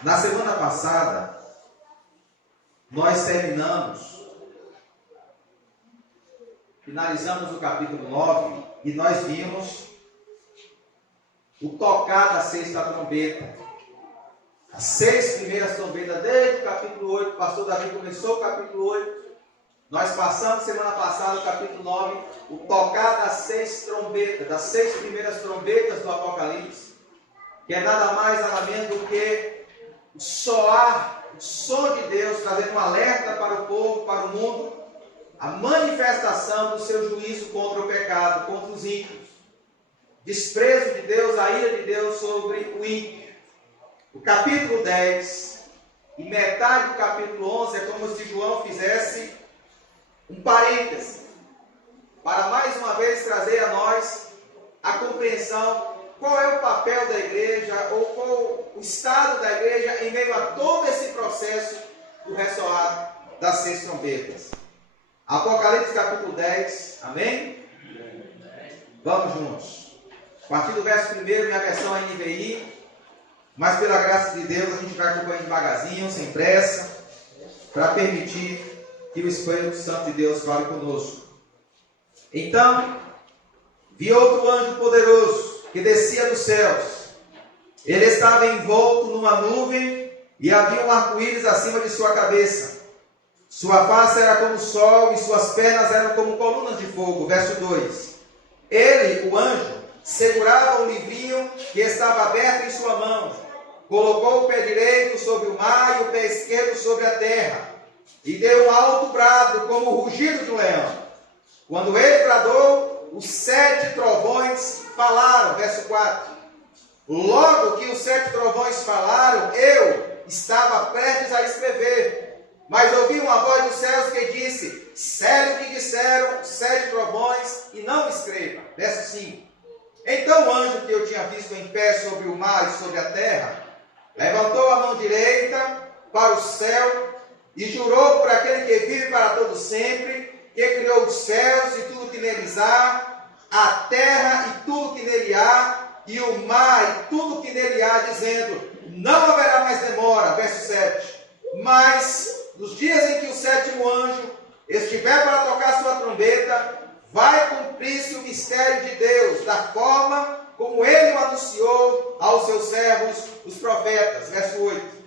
Na semana passada, nós finalizamos o capítulo 9 e nós vimos o tocar da sexta trombeta. As 6 primeiras trombetas, desde o capítulo 8, o pastor Davi começou o capítulo 8. Nós passamos semana passada o capítulo 9, o tocar das 6 trombetas, das 6 primeiras trombetas do Apocalipse, que é nada mais, nada menos do que o som de Deus, trazendo um alerta para o povo, para o mundo, a manifestação do seu juízo contra o pecado, contra os ímpios, desprezo de Deus, a ira de Deus sobre o ímpio. O capítulo 10 e metade do capítulo 11 é como se João fizesse um parêntese, para mais uma vez trazer a nós a compreensão, qual é o papel da igreja, ou qual o estado da igreja em meio a todo esse processo do ressoar das 6 trombetas. Apocalipse capítulo 10, amém? Vamos juntos. A partir do verso 1, minha versão é NVI, mas pela graça de Deus a gente vai acompanhando devagarzinho, sem pressa, para permitir que o Espírito Santo de Deus fale conosco. Então, vi outro anjo poderoso que descia dos céus. Ele estava envolto numa nuvem e havia um arco-íris acima de sua cabeça. Sua face era como o sol e suas pernas eram como colunas de fogo. Verso 2. Ele, o anjo, segurava um livrinho que estava aberto em sua mão. Colocou o pé direito sobre o mar e o pé esquerdo sobre a terra. E deu um alto brado como o rugido de um leão. Quando ele bradou, os 7 trovões falaram. Verso 4. Logo que os 7 trovões falaram, eu estava prestes a escrever. Mas ouvi uma voz dos céus que disse: cele o que disseram os 7 trovões e não escreva. Verso 5. Então o anjo que eu tinha visto em pé sobre o mar e sobre a terra, levantou a mão direita para o céu e jurou por aquele que vive para todo sempre, que criou os céus e tudo que neles há, a terra e tudo que nele há, e o mar e tudo que nele há, dizendo: não haverá mais demora. Verso 7. Mas nos dias em que o 7º anjo estiver para tocar sua trombeta, vai cumprir-se o mistério de Deus, da forma como ele o anunciou aos seus servos, os profetas. Verso 8.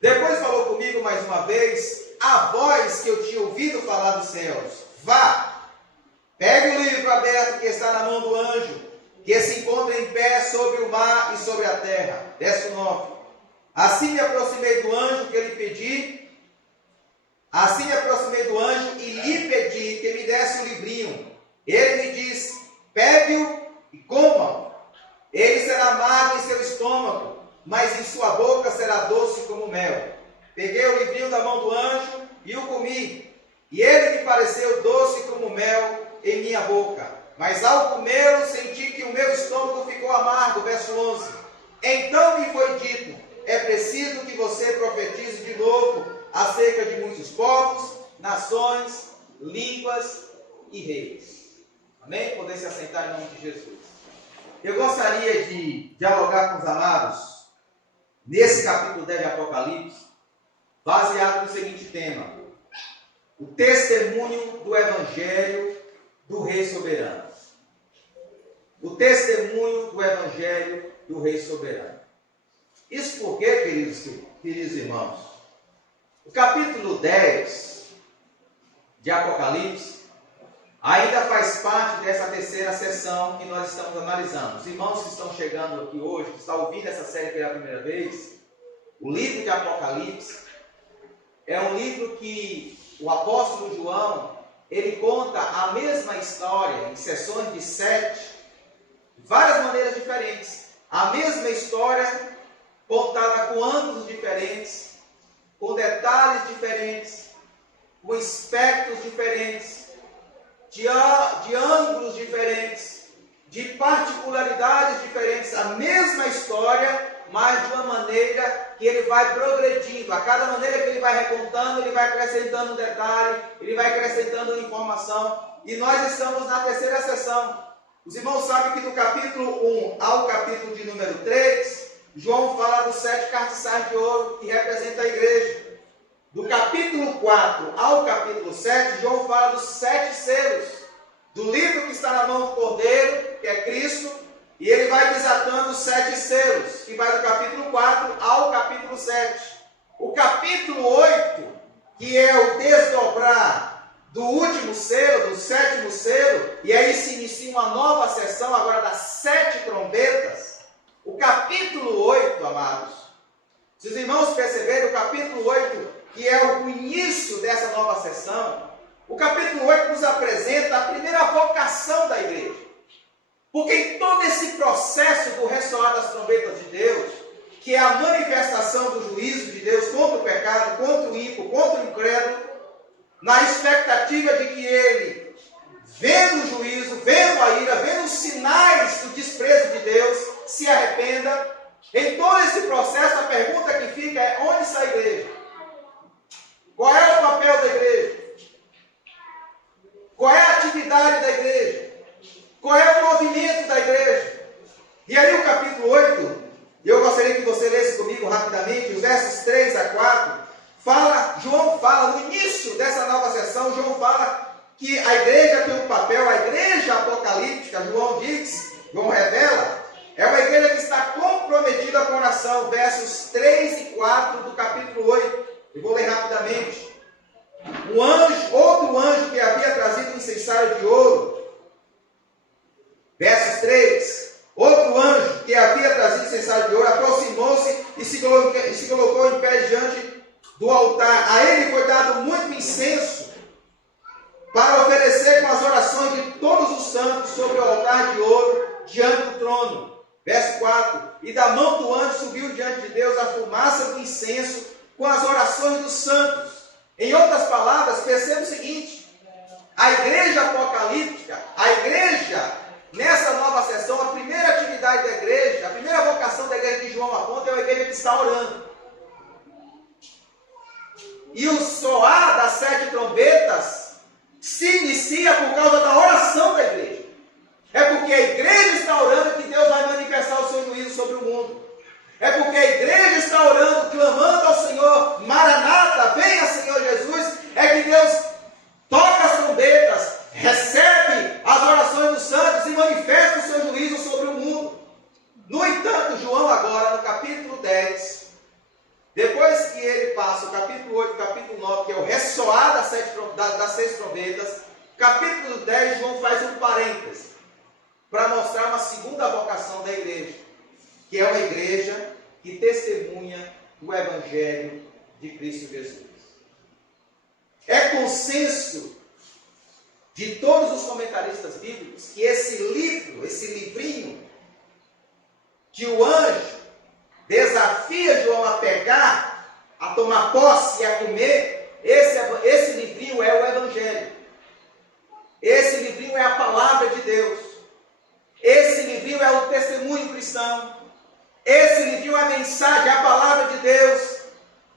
Depois falou comigo mais uma vez a voz que eu tinha ouvido falar dos céus: vá, pegue o livro aberto que está na mão do anjo, que se encontra em pé sobre o mar e sobre a terra. Verso 9. Assim me aproximei do anjo que lhe pedi, e lhe pedi que me desse o livrinho. Ele me disse: pegue-o e coma-o. Ele será amargo em seu estômago, mas em sua boca será doce como mel. Peguei o livrinho da mão do anjo e o comi, e ele me pareceu doce como mel em minha boca. Mas ao comê-lo senti que o meu estômago ficou amargo. Verso 11. Então me foi dito: é preciso que você profetize de novo acerca de muitos povos, nações, línguas e reis. Amém? Podem se assentar em nome de Jesus. Eu gostaria de dialogar com os amados nesse capítulo 10 de Apocalipse, baseado no seguinte tema: o testemunho do Evangelho do Rei Soberano. O testemunho do Evangelho do Rei Soberano. Isso porque, queridos irmãos, o capítulo 10 de Apocalipse ainda faz parte dessa terceira sessão que nós estamos analisando. Os irmãos que estão chegando aqui hoje, que estão ouvindo essa série pela primeira vez, o livro de Apocalipse é um livro que o apóstolo João, ele conta a mesma história em sessões de 7, de várias maneiras diferentes. A mesma história contada com ângulos diferentes, com detalhes diferentes, com aspectos diferentes, de ângulos diferentes, de particularidades diferentes. A mesma história, mas de uma maneira que ele vai progredindo. A cada maneira que ele vai recontando, ele vai acrescentando um detalhe, ele vai acrescentando uma informação. E nós estamos na terceira sessão. Os irmãos sabem que do capítulo 1 ao capítulo de número 3, João fala dos 7 castiçais de ouro que representa a igreja. Do capítulo 4 ao capítulo 7, João fala dos 7 selos, do livro que está na mão do Cordeiro, que é Cristo, e ele vai desatando os 7 selos, que vai do capítulo 4 ao capítulo 7. O capítulo 8, que é o desdobrar do último selo, do 7º selo, e aí se inicia uma nova sessão agora das 7 trombetas. O capítulo 8, amados, se os irmãos perceberem, o capítulo 8, que é o início dessa nova sessão, o capítulo 8 nos apresenta a primeira vocação da igreja. Porque em todo esse processo do ressoar das trombetas de Deus, que é a manifestação do juízo de Deus contra o pecado, contra o ímpio, contra o incrédulo, na expectativa de que ele, vendo o juízo, vendo a ira, vendo os sinais do desprezo de Deus, se arrependa. Em todo esse processo, a pergunta que fica é: onde está a igreja? Qual é o papel da igreja? Qual é a atividade da igreja? Qual é o movimento da igreja? E aí o capítulo 8, eu gostaria que você lesse comigo rapidamente, os versos 3 a 4, João fala, no início dessa nova sessão, João fala que a igreja tem um papel, a igreja apocalíptica, João revela, é uma igreja que está comprometida com a oração, versos 3 e 4 do capítulo 8. Eu vou ler rapidamente. Outro anjo que havia trazido um incensário de ouro. Versos 3. Outro anjo que havia trazido incensário de ouro aproximou-se e se colocou em pé diante do altar. A ele foi dado muito incenso para oferecer com as orações de todos os santos sobre o altar de ouro diante do trono. Verso 4. E da mão do anjo subiu diante de Deus a fumaça do incenso com as orações dos santos. Em outras palavras, perceba o seguinte: a igreja apocalíptica, a igreja, nessa nova sessão, a primeira atividade da igreja, a primeira vocação da igreja que João aponta é uma igreja que está orando. E o soar das 7 trombetas se inicia por causa da oração da igreja. É porque a igreja está orando que Deus vai manifestar o seu juízo sobre o mundo. É porque a igreja está orando, clamando ao Senhor: Maranata, venha Senhor Jesus. É que Deus toca as trombetas, recebe as orações dos santos e manifesta o seu juízo sobre o mundo. No entanto, João agora, no capítulo 10, depois que ele passa o capítulo 8 e o capítulo 9, que é o ressoar das 6 trombetas, capítulo 10, João faz um parêntese para mostrar uma segunda vocação da igreja, que é uma igreja que testemunha o Evangelho de Cristo Jesus. É consenso de todos os comentaristas bíblicos que esse livrinho, que o anjo desafia João a pegar, a tomar posse e a comer, esse livrinho é o Evangelho. Esse livrinho é a palavra de Deus. Esse livrinho é o testemunho cristão. Esse livrinho é a mensagem, é a palavra de Deus.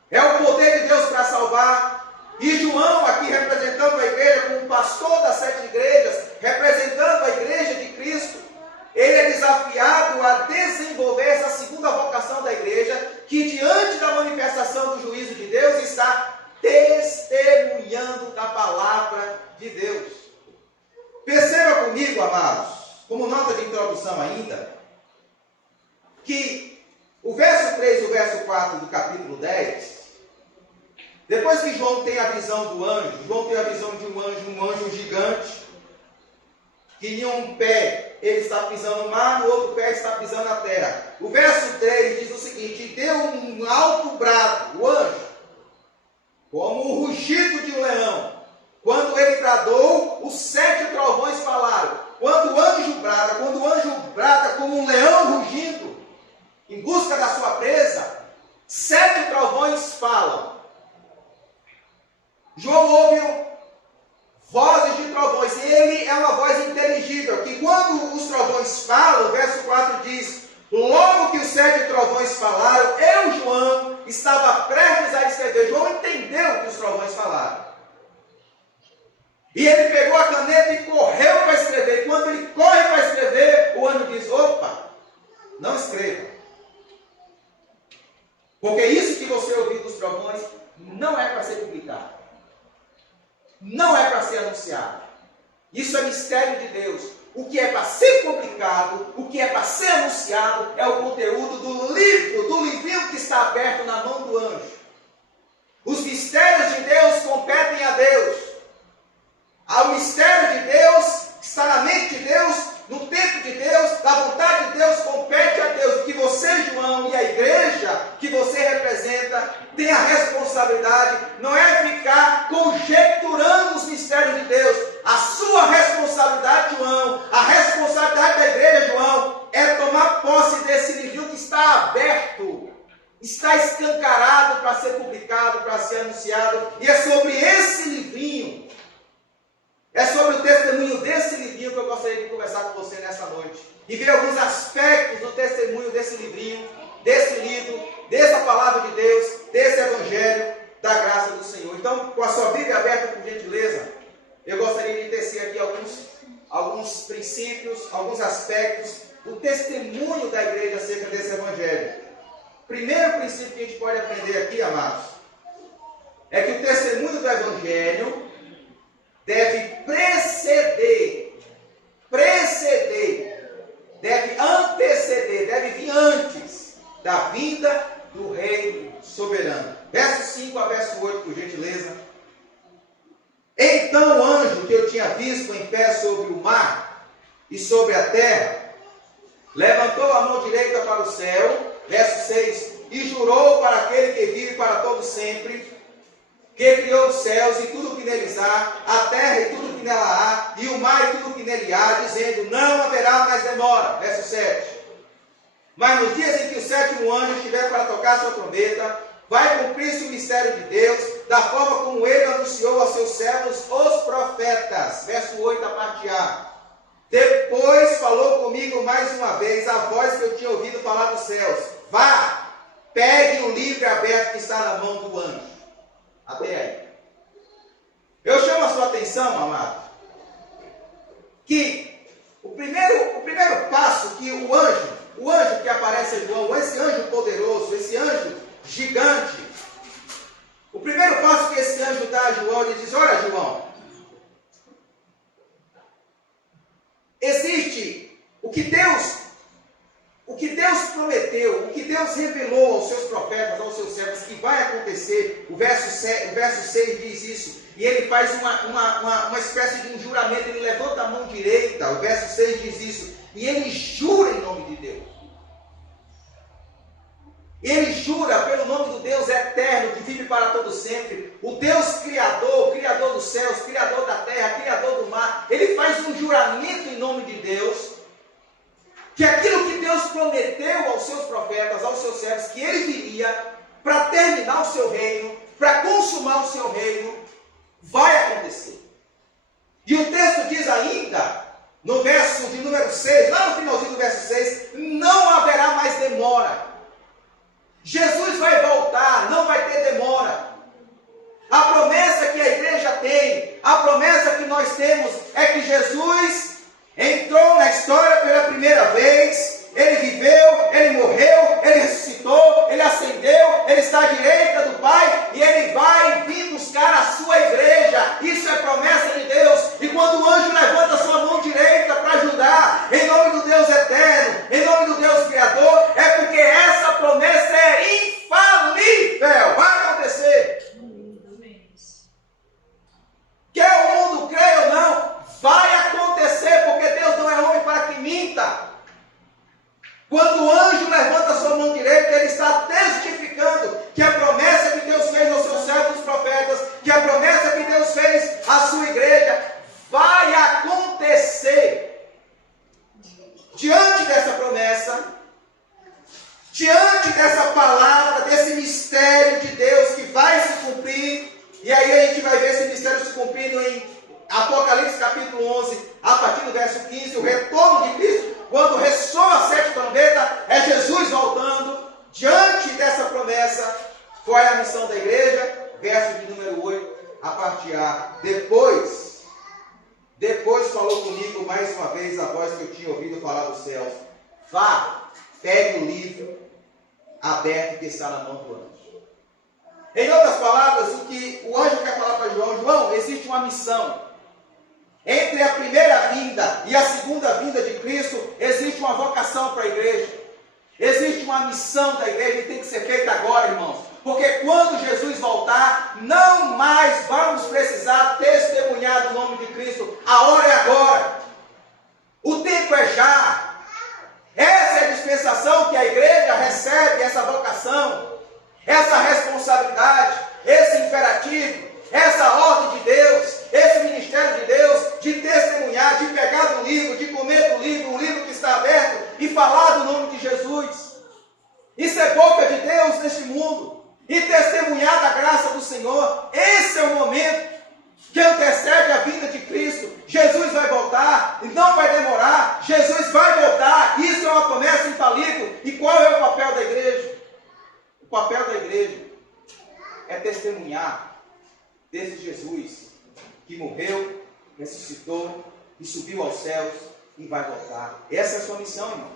É o poder de Deus para salvar. E João, aqui representando a igreja, como pastor das 7 igrejas, representando a igreja de Cristo, ele é desafiado a desenvolver essa segunda vocação da igreja, que diante da manifestação do juízo de Deus, está testemunhando da palavra de Deus. Perceba comigo, amados, como nota de introdução ainda, que o verso 3 e o verso 4 do capítulo 10, depois que João tem a visão do anjo, João tem a visão de um anjo gigante, que em um pé ele está pisando no mar, no outro pé está pisando na terra. O verso 3 diz o seguinte: e deu um alto brado, o anjo, como o rugido de um leão. Quando ele bradou, os 7 trovões falaram. Quando o anjo brada como um leão rugindo, em busca da sua presa, 7 trovões falam. João ouve vozes de trovões, e ele é uma voz inteligível, que quando os trovões falam, o verso 4 diz: logo que os 7 trovões falaram, eu, João, estava prestes a escrever. João entendeu o que os trovões falaram. E ele pegou a caneta e correu para escrever. E quando ele corre para escrever, o anjo diz: opa, não escreva. Porque isso que você ouviu dos trovões não é para ser publicado. Não é para ser anunciado. Isso é mistério de Deus. O que é para ser publicado, o que é para ser anunciado, é o conteúdo do livro, do livrinho que está aberto na mão do anjo. Os mistérios de Deus competem a Deus. O mistério de Deus está na mente de Deus, no tempo de Deus, da vontade de Deus, compete a Deus. Que você, João, e a igreja que você representa, tem a responsabilidade, não é ficar conjecturando os mistérios de Deus. A sua responsabilidade, João, a responsabilidade da igreja, João, é tomar posse desse livro que está aberto, está escancarado para ser publicado, para ser anunciado. E é sobre esse livrinho, é sobre o testemunho desse livrinho que eu gostaria de conversar com você nessa noite. E ver alguns aspectos do testemunho desse livrinho, desse livro, dessa palavra de Deus, desse evangelho da graça do Senhor. Então, com a sua Bíblia aberta, por gentileza, eu gostaria de tecer aqui alguns princípios, alguns aspectos do testemunho da igreja acerca desse evangelho. Primeiro princípio que a gente pode aprender aqui, amados, é que o testemunho do evangelho deve preceder, deve anteceder, deve vir antes da vinda do Rei soberano. Verso 5 a verso 8, por gentileza. Então o anjo que eu tinha visto em pé sobre o mar e sobre a terra, levantou a mão direita para o céu, verso 6, e jurou para aquele que vive para todo sempre, que criou os céus e tudo que neles há, a terra e tudo que nela há, e o mar e tudo que nele há, dizendo, não haverá mais demora. Verso 7. Mas nos dias em que o sétimo anjo estiver para tocar sua trombeta, vai cumprir-se o mistério de Deus, da forma como ele anunciou aos seus servos, os profetas. Verso 8, a parte A. Depois falou comigo mais uma vez a voz que eu tinha ouvido falar dos céus. Vá, pegue o livro aberto que está na mão do anjo. Até aí. Eu chamo a sua atenção, amado, que o primeiro passo que o anjo que aparece a João, esse anjo poderoso, esse anjo gigante, o primeiro passo que esse anjo dá a João, ele diz, olha João, existe o que Deus prometeu, o que Deus revelou aos seus profetas, aos seus servos, que vai acontecer. O verso 6 diz isso, e ele faz uma espécie de um juramento, ele levanta a mão direita, o verso 6 diz isso, e ele jura em nome de Deus. Ele jura pelo nome do Deus eterno, que vive para todo sempre, o Deus criador, criador dos céus, criador da terra, criador do mar. Ele faz um juramento em nome de Deus, que aquilo que Deus prometeu aos seus profetas, aos seus servos, que ele viria para terminar o seu reino, para consumar o seu reino, vai acontecer. E o texto diz ainda, no verso de número 6, lá no finalzinho do verso 6, não haverá mais demora. Jesus vai voltar, não vai ter demora. A promessa que a igreja tem, a promessa que nós temos, é que Jesus entrou na história pela primeira vez, ele viveu, ele morreu, ele ressuscitou, ele ascendeu, ele está à direita do Pai, e ele vai vir buscar a sua igreja. Isso é promessa de Deus. E quando o anjo levanta a sua mão direita para ajudar, em nome do Deus eterno, em nome do Deus Criador, é porque essa promessa é infalível, vai acontecer. Quer o mundo creia ou não, vai acontecer, porque Deus não é homem para que minta. Quando o anjo levanta a sua mão direita, ele está testificando que a promessa que Deus fez aos seus servos os profetas, que a promessa que Deus fez à sua igreja, vai acontecer. Diante dessa promessa, diante dessa palavra, desse mistério de Deus que vai se cumprir, e aí a gente vai ver esse mistério se cumprindo em Apocalipse capítulo 11, a partir do verso 15, o retorno de Cristo, quando ressoa a sétima trombeta, é Jesus voltando. Diante dessa promessa, qual é a missão da igreja? Verso de número 8, a parte A. Depois falou comigo mais uma vez a voz que eu tinha ouvido falar dos céus. Vá, pegue o livro aberto que está na mão do anjo. Em outras palavras, o que o anjo quer falar para João: João, existe uma missão. Entre a primeira vinda e a segunda vinda de Cristo, existe uma vocação para a igreja. Existe uma missão da igreja que tem que ser feita agora, irmãos. Porque quando Jesus voltar, não mais vamos precisar testemunhar do nome de Cristo. A hora é agora. O tempo é já. Essa é a dispensação que a igreja recebe, essa vocação, essa responsabilidade, esse imperativo, essa ordem de Deus, esse ministério de Deus, de testemunhar, de pegar do livro, de comer do livro, o livro que está aberto, e falar do nome de Jesus. Isso é boca de Deus neste mundo. E testemunhar da graça do Senhor. Esse é o momento que antecede a vinda de Cristo. Jesus vai voltar, e não vai demorar. Jesus vai voltar. Isso é uma promessa infalível. E qual é o papel da igreja? O papel da igreja é testemunhar desse Jesus que morreu, ressuscitou e subiu aos céus e vai voltar. Essa é a sua missão, irmão.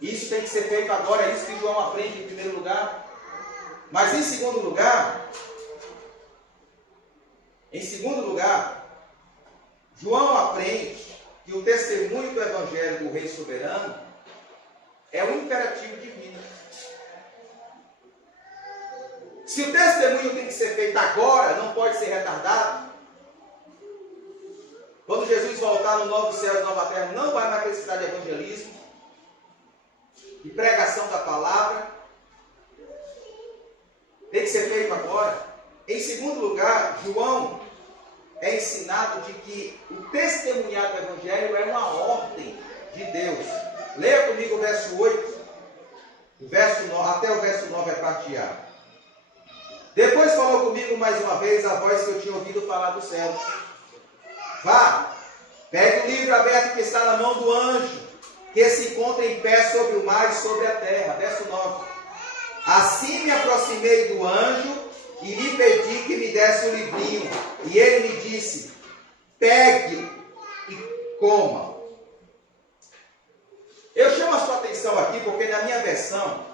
Isso tem que ser feito agora. É isso que João aprende em primeiro lugar. Mas em segundo lugar, João aprende que o testemunho do Evangelho do Rei Soberano é um imperativo divino. Se o testemunho tem que ser feito agora, não pode ser retardado. Quando Jesus voltar no novo céu e nova terra, não vai mais precisar de evangelismo, de pregação da palavra. Tem que ser feito agora. Em segundo lugar, João é ensinado de que o testemunhar do Evangelho é uma ordem de Deus. Leia comigo o verso 8, até o verso 9 é parte A. Depois falou comigo mais uma vez a voz que eu tinha ouvido falar do céu. Vá, pegue o livro aberto que está na mão do anjo, que se encontra em pé sobre o mar e sobre a terra. Verso 9. Assim me aproximei do anjo e lhe pedi que me desse o livrinho. E ele me disse: pegue e coma. Eu chamo a sua atenção aqui porque na minha versão,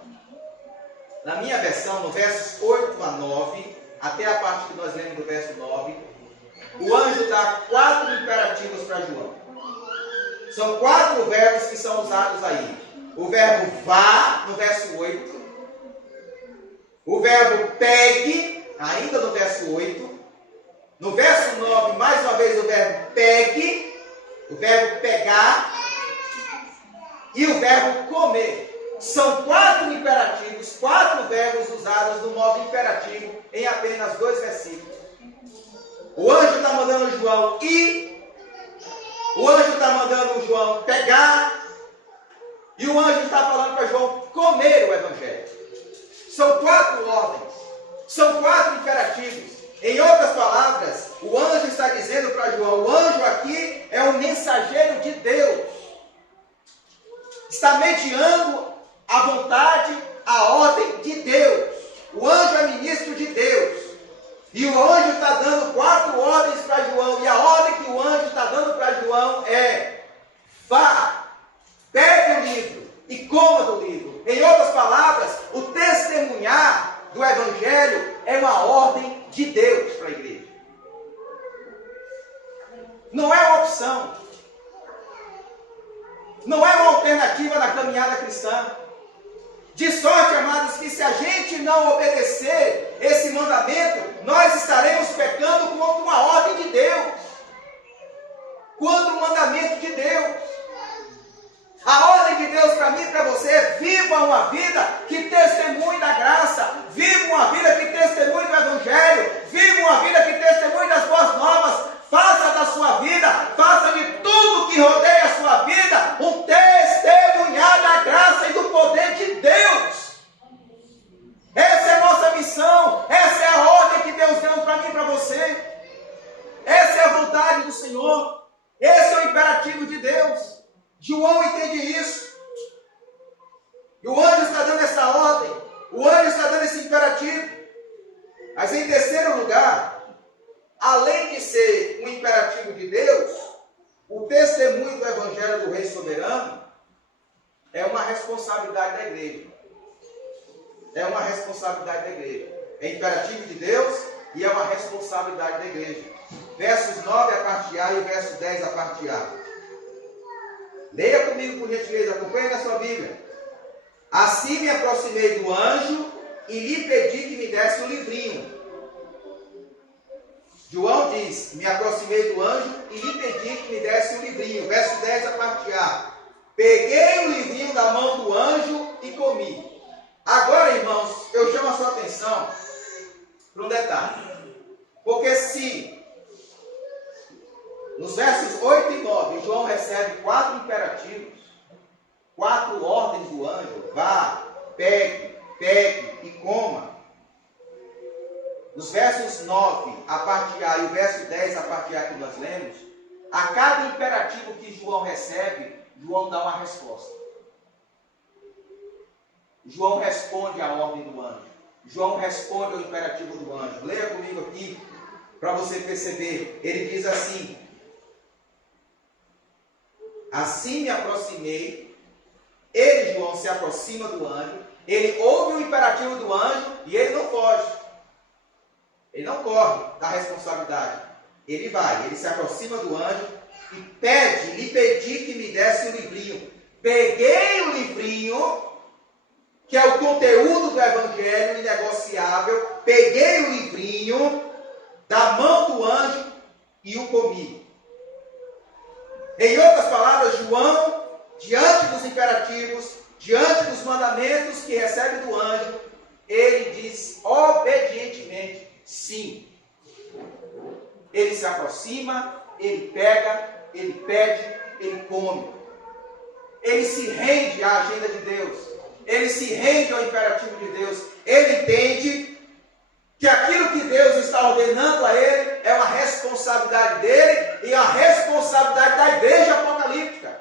no versos 8 a 9, até a parte que nós lemos do verso 9, o anjo dá 4 imperativos para João. São 4 verbos que são usados aí. O verbo vá, no verso 8. O verbo pegue, ainda no verso 8. No verso 9, mais uma vez, o verbo pegue. O verbo pegar. E o verbo comer. São 4 imperativos, 4 verbos usados no modo imperativo em apenas 2 versículos. O anjo está mandando o João ir. O anjo está mandando o João pegar. E o anjo está falando para João comer o Evangelho. São 4 ordens. São 4 imperativos. Em outras palavras, o anjo está dizendo para João, o anjo aqui é o mensageiro de Deus. Está mediando a vontade, a ordem de Deus. O anjo é ministro de Deus. E o anjo está dando 4 ordens para João. E a ordem que o anjo está dando para João é: vá, pegue o livro e coma do livro. Em outras palavras, o testemunhar do Evangelho é uma ordem de Deus para a igreja. Não é uma opção. Não é uma alternativa na caminhada cristã. De sorte, amados, que se a gente não obedecer esse mandamento, nós estaremos pecando contra uma ordem de Deus. Contra o mandamento de Deus. A ordem de Deus para mim e para você é: viva uma vida que testemunhe da graça, viva uma vida que testemunhe do Evangelho, viva uma vida que testemunhe das boas novas, faça da sua vida, faça de tudo que rodeia a sua vida um testemunhar da graça e do poder de Deus. Essa é a nossa missão, essa é a ordem que Deus deu para mim e para você. Essa é a vontade do Senhor, esse é o imperativo de Deus. João entende isso. E o anjo está dando essa ordem. O anjo está dando esse imperativo. Mas em terceiro lugar, além de ser um imperativo de Deus, o testemunho do Evangelho do Rei Soberano é uma responsabilidade da igreja. é uma responsabilidade da igreja. É imperativo de Deus e é uma responsabilidade da igreja. Versos 9 a parte A e o verso 10 a parte A. Leia comigo, por gentileza, acompanhe na sua Bíblia. Assim me aproximei do anjo e lhe pedi que me desse o livrinho. João diz, me aproximei do anjo e lhe pedi que me desse o livrinho. Verso 10 a parte A. Peguei o livrinho da mão do anjo e comi. Agora, irmãos, eu chamo a sua atenção para um detalhe. Porque se nos versos 8 e 9, João recebe 4 imperativos, 4 ordens do anjo: vá, pegue e coma. Nos versos 9, a parte A, e o verso 10, a parte A que nós lemos, a cada imperativo que João recebe, João dá uma resposta. João responde à ordem do anjo. João responde ao imperativo do anjo. Leia comigo aqui, para você perceber. Ele diz assim: assim me aproximei. Ele, João, se aproxima do anjo. Ele ouve o imperativo do anjo e ele não foge. Ele não corre da responsabilidade. Ele vai, ele se aproxima do anjo e lhe pedi que me desse o livrinho. Peguei o livrinho, que é o conteúdo do evangelho inegociável. Peguei o livrinho da mão do anjo e o comi. Em outras palavras, João, diante dos imperativos, diante dos mandamentos que recebe do anjo, ele diz obedientemente sim. Ele se aproxima, ele pega, ele pede, ele come. Ele se rende à agenda de Deus. Ele se rende ao imperativo de Deus. Ele entende que aquilo que Deus está ordenando a ele é uma responsabilidade dele e a responsabilidade da igreja apocalíptica.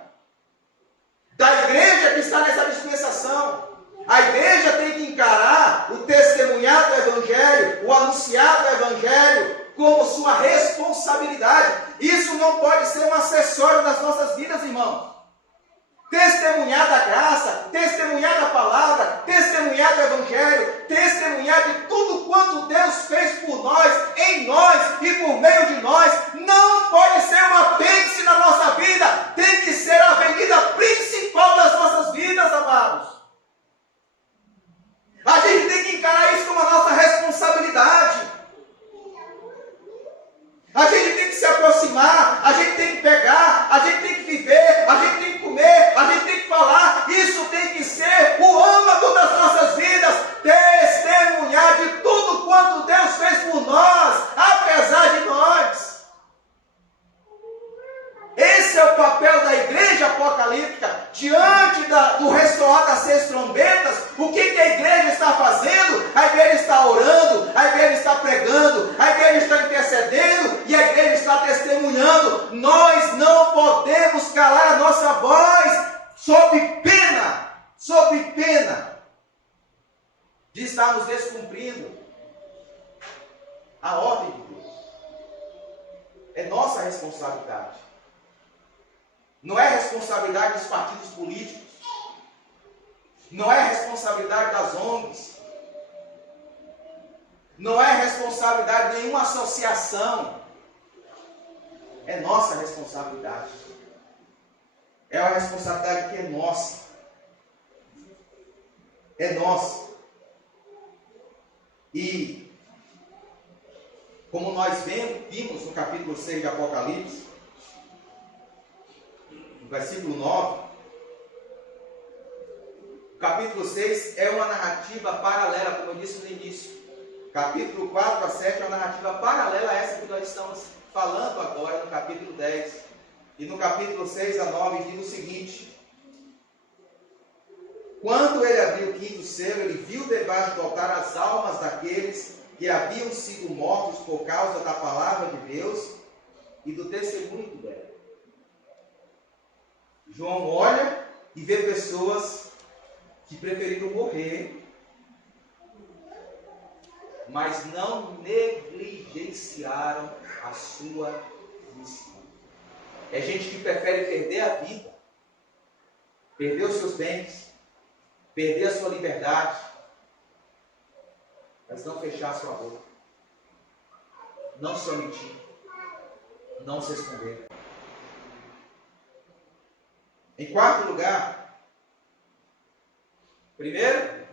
Da igreja que está nessa dispensação. A igreja tem que encarar o testemunhar do evangelho, o anunciar do evangelho, como sua responsabilidade. Isso não pode ser um acessório das nossas vidas, irmãos. Testemunhar da graça, testemunhar da palavra, testemunhar do evangelho, testemunhar de tudo quanto Deus fez por nós, em nós e por meio de nós, não pode ser um apêndice na nossa vida, tem que ser a avenida principal das nossas vidas, amados. A gente tem que encarar isso como a nossa responsabilidade. A gente tem que se aproximar, a gente tem que pegar, a gente tem que viver, a gente tem que comer, a gente tem que falar. Isso tem que ser o âmago das nossas vidas. Testemunhar de tudo quanto Deus fez por nós, apesar de nós. Esse é o papel da igreja apocalíptica. Diante do ressoar das 6 trombetas, o que a igreja está fazendo? A igreja está orando, a igreja está pregando, a igreja está intercedendo e a igreja está testemunhando. Nós não podemos calar a nossa voz sob pena de estarmos descumprindo a ordem de Deus. É nossa responsabilidade. Não é responsabilidade dos partidos políticos. Não é responsabilidade das ONGs. Não é responsabilidade de nenhuma associação. É nossa responsabilidade. É uma responsabilidade que é nossa. É nossa. E, como nós vimos no capítulo 6 de Apocalipse, no versículo 9, o capítulo 6 é uma narrativa paralela, como eu disse no início. Capítulo 4 a 7 é uma narrativa paralela a essa que nós estamos falando agora no capítulo 10. E no capítulo 6 a 9 diz o seguinte: quando ele abriu o 5º selo, ele viu debaixo do altar as almas daqueles que haviam sido mortos por causa da palavra de Deus e do testemunho que deram. João olha e vê pessoas que preferiram morrer, mas não negligenciaram a sua missão. É gente que prefere perder a vida, perder os seus bens, perder a sua liberdade, mas não fechar a sua boca, não se omitir, não se esconder. Em quarto lugar, primeiro,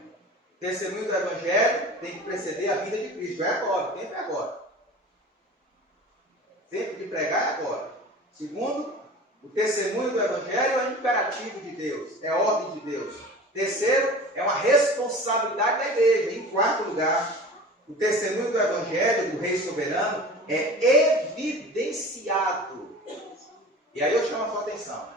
testemunho do Evangelho tem que preceder a vida de Cristo. É agora, o tempo é agora. O tempo de pregar é agora. Segundo, o testemunho do Evangelho é um imperativo de Deus, é ordem de Deus. Terceiro, é uma responsabilidade da igreja. Em quarto lugar, o testemunho do Evangelho, do Rei Soberano, é evidenciado. E aí eu chamo a sua atenção.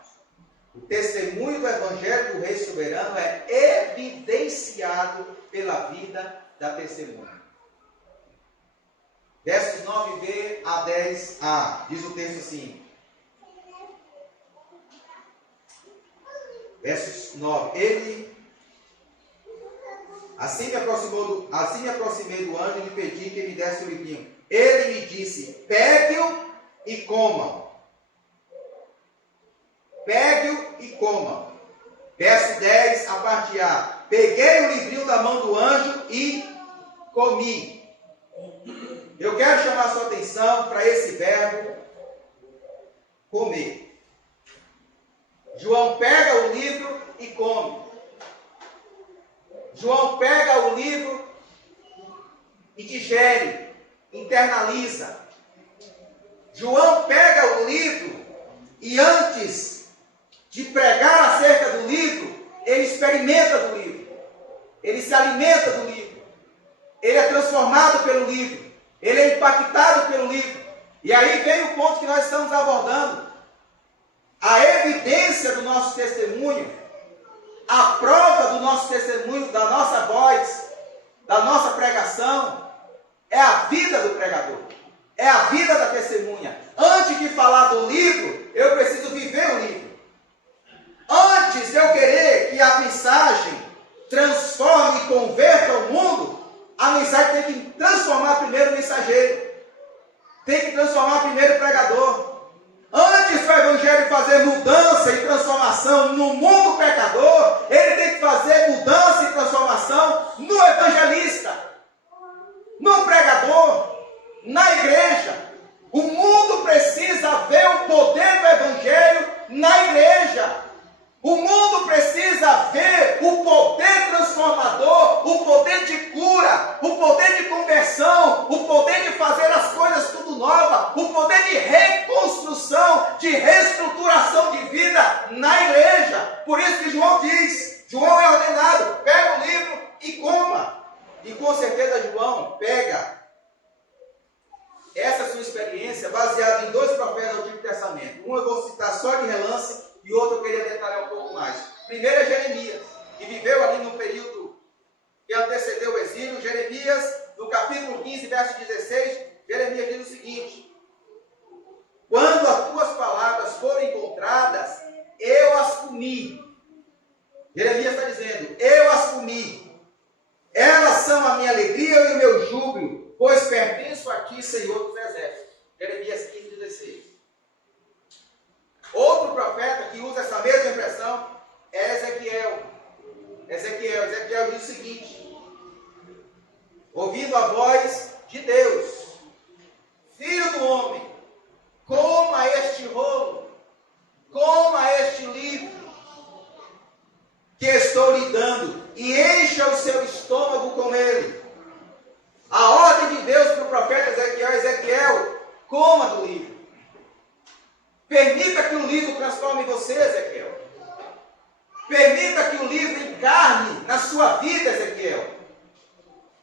O testemunho do Evangelho do Rei Soberano é evidenciado pela vida da testemunha. Versos 9b a 10a, diz o texto assim. Versos 9. Assim me aproximei do anjo e lhe pedi que me desse o livrinho. Ele me disse, pegue-o e coma. Pegue-o e coma. Verso 10, a parte A. Peguei o livrinho da mão do anjo e comi. Eu quero chamar a sua atenção para esse verbo comer. João pega o livro e come. João pega o livro e digere, internaliza. João pega o livro e antes de pregar acerca do livro, ele experimenta do livro. Ele se alimenta do livro. Ele é transformado pelo livro. Ele é impactado pelo livro. E aí vem o ponto que nós estamos abordando. A evidência do nosso testemunho, a prova do nosso testemunho, da nossa voz, da nossa pregação, é a vida do pregador. É a vida da testemunha. Antes de falar do livro, eu preciso viver o livro. Antes de eu querer que a mensagem transforme e converta o mundo, a mensagem tem que transformar primeiro o mensageiro. Tem que transformar primeiro o pregador. Antes do Evangelho fazer mudança e transformação no mundo pecador, ele tem que fazer mudança e transformação no evangelista, no pregador, na igreja. O mundo precisa ver o poder do Evangelho na igreja. O mundo precisa ver o poder transformador, o poder de cura, o poder de conversão, o poder de fazer as coisas tudo nova, o poder de reconstrução, de reestruturação de vida na igreja. Por isso que João diz, João é ordenado, pega o livro e coma. E com certeza João pega essa sua experiência baseada em dois profetas do Antigo Testamento. Um eu vou citar só de relance, e outro eu queria detalhar um pouco mais. Primeiro é Jeremias, que viveu ali no período que antecedeu o exílio. Jeremias, no capítulo 15, verso 16, Jeremias diz o seguinte: quando as tuas palavras forem encontradas, eu as comi. Jeremias está dizendo, eu as comi. Elas são a minha alegria e o meu júbilo, pois pertenço a ti, Senhor dos Exércitos. Jeremias 15, 16. Outro profeta que usa essa mesma expressão é Ezequiel. Ezequiel diz o seguinte: ouvindo a voz de Deus, filho do homem, coma este rolo, coma este livro que estou lhe dando, e encha o seu estômago com ele. A ordem de Deus para o profeta Ezequiel, coma do livro. Permita que o livro transforme você, Ezequiel. Permita que o livro encarne na sua vida, Ezequiel.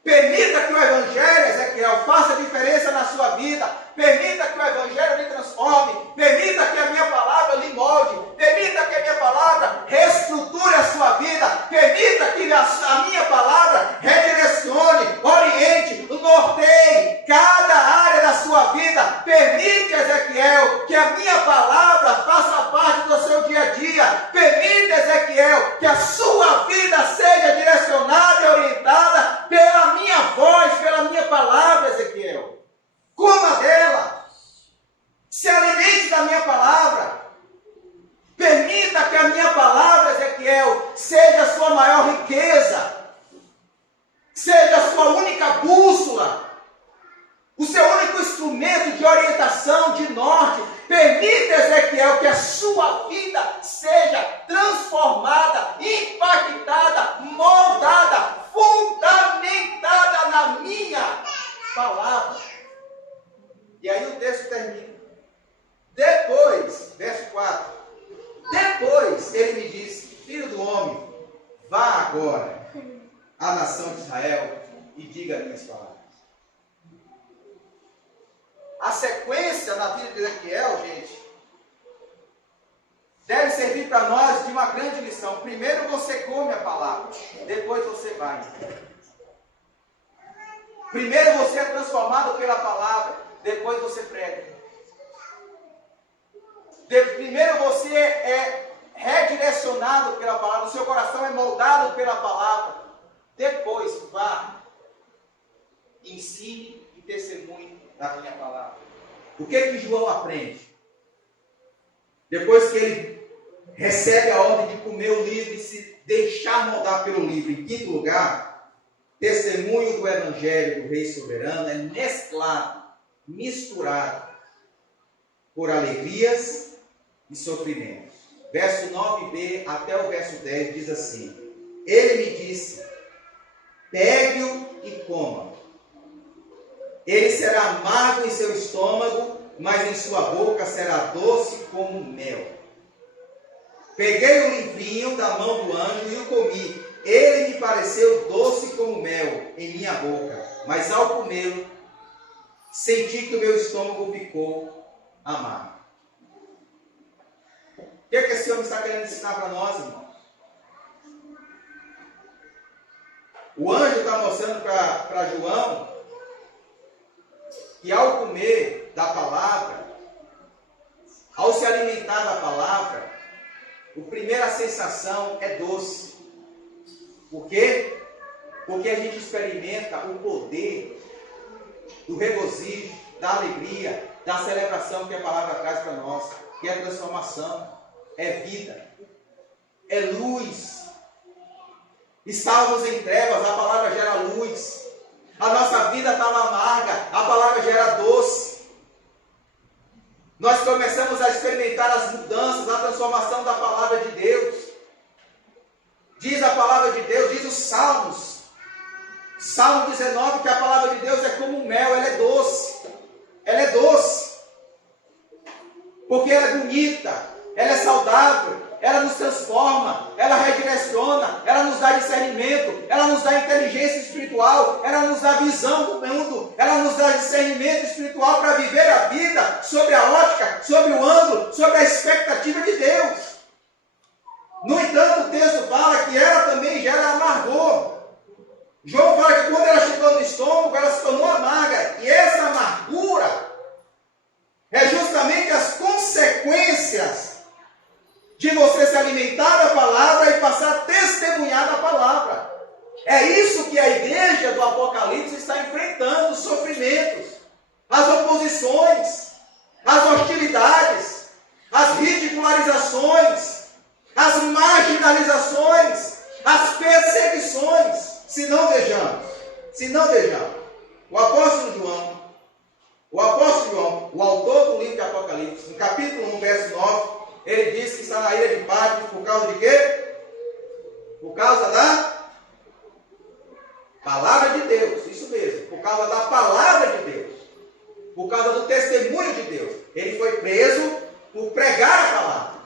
Permita que o Evangelho, Ezequiel, faça diferença na sua vida. Permita que o Evangelho lhe transforme. Permita que a minha palavra lhe molde. Permita que a minha palavra reestruture a sua vida. Permita que a minha palavra redirecione, oriente, norteie cada área da sua vida. Permite, Ezequiel, que a minha palavra faça parte do seu dia a dia. Permite, Ezequiel, que a sua vida seja direcionada e orientada pela minha voz, pela minha palavra, Ezequiel. Coma dela. Se alimente da minha palavra. Permita que a minha palavra, Ezequiel, seja a sua maior riqueza. Seja a sua sua única bússola, o seu único instrumento de orientação, de norte. Permita, Ezequiel, que a sua vida seja transformada, impactada, moldada, fundamentada na minha palavra. E aí o texto termina. Depois, verso 4. Depois ele me disse: filho do homem, vá agora à nação de Israel e diga minhas palavras. A sequência na vida de Ezequiel, gente, deve servir para nós de uma grande lição. Primeiro você come a palavra, depois você vai. Primeiro você é transformado pela palavra, depois você prega. Primeiro você é redirecionado pela palavra, o seu coração é moldado pela palavra. Depois vá, ensine e testemunhe da minha palavra. O que João aprende? Depois que ele recebe a ordem de comer o livro e se deixar moldar pelo livro. Em quinto lugar, testemunho do Evangelho do Rei Soberano é mesclado, misturado por alegrias e sofrimentos. Verso 9b até o verso 10 diz assim: ele me disse: pegue-o e coma. Ele será amargo em seu estômago, mas em sua boca será doce como mel. Peguei o livrinho da mão do anjo e o comi. Ele me pareceu doce como mel em minha boca, mas ao comê-lo, senti que o meu estômago ficou amargo. O que esse homem está querendo ensinar para nós, irmãos? O anjo está mostrando para João que ao comer da palavra, ao se alimentar da palavra, a primeira sensação é doce. Por quê? Porque a gente experimenta o poder do regozijo, da alegria, da celebração que a palavra traz para nós, que é transformação, é vida, é luz. Estávamos em trevas, a palavra gera luz. A nossa vida estava amarga, a palavra gera doce. Nós começamos a experimentar as mudanças, a transformação da palavra de Deus. Diz a palavra de Deus, diz os Salmos. Salmo 19, que a palavra de Deus é como mel, ela é doce. Ela é doce. Porque ela é bonita, ela é saudável, ela nos transforma, ela redireciona, ela nos dá discernimento, ela nos dá inteligência espiritual, ela nos dá visão do mundo, ela nos dá discernimento espiritual para viver a vida sobre a ótica, sobre o ângulo, sobre a expectativa de Deus. No entanto, o texto fala que ela também gera amargor. João fala que quando ela chegou no estômago, ela se tornou amarga. E essa amargura é justamente as consequências de você se alimentar da palavra e passar a testemunhar da palavra. É isso que a igreja do Apocalipse está enfrentando: os sofrimentos, as oposições, as hostilidades, as ridicularizações, as marginalizações, as perseguições. Se não vejamos, o apóstolo João, o autor do livro de Apocalipse, no capítulo 1, verso 9, ele diz que está na ilha de Patmos por causa de quê? Por causa da palavra de Deus, isso mesmo, por causa da palavra de Deus, por causa do testemunho de Deus. Ele foi preso por pregar a palavra,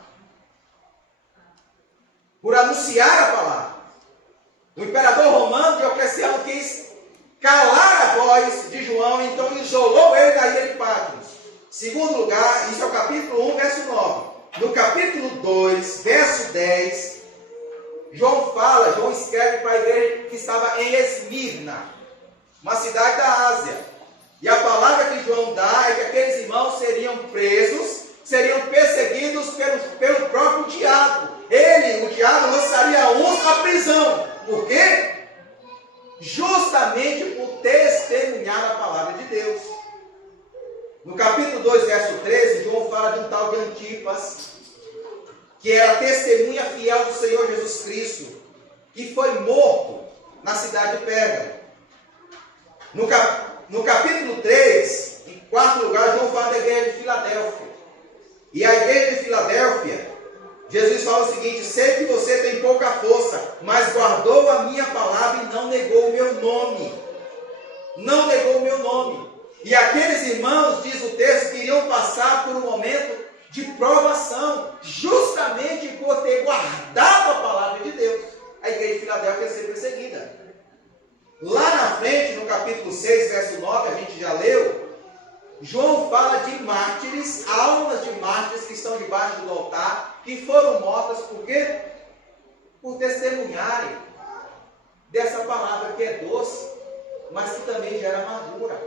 por anunciar a palavra. O imperador romano Diocleciano quis calar a voz de João, então isolou ele da ilha de Patmos. Segundo lugar, isso é o capítulo 1, verso 9. No capítulo 2, verso 10, João escreve para a igreja que estava em Esmirna, uma cidade da Ásia. E a palavra que João dá é que aqueles irmãos seriam presos, seriam perseguidos pelo próprio diabo. O diabo, lançaria uns à prisão. Por quê? Justamente por testemunhar a palavra de Deus. No capítulo 2, verso 13, João fala de um tal de Antipas, que era testemunha fiel do Senhor Jesus Cristo, que foi morto na cidade de Pérgamo. No capítulo 3, em quarto lugar, João fala da igreja de Filadélfia. E a igreja de Filadélfia, Jesus fala o seguinte: sei que você tem pouca força, mas guardou a minha palavra e não negou o meu nome. Não negou o meu nome. E aqueles irmãos, diz o texto, que iriam passar por um momento de provação, justamente por ter guardado a palavra de Deus. A igreja de Filadélfia ia ser perseguida. Lá na frente, no capítulo 6, verso 9, a gente já leu, João fala de mártires, almas de mártires que estão debaixo do altar, que foram mortas por quê? Por testemunharem dessa palavra que é doce, mas que também gera amargura,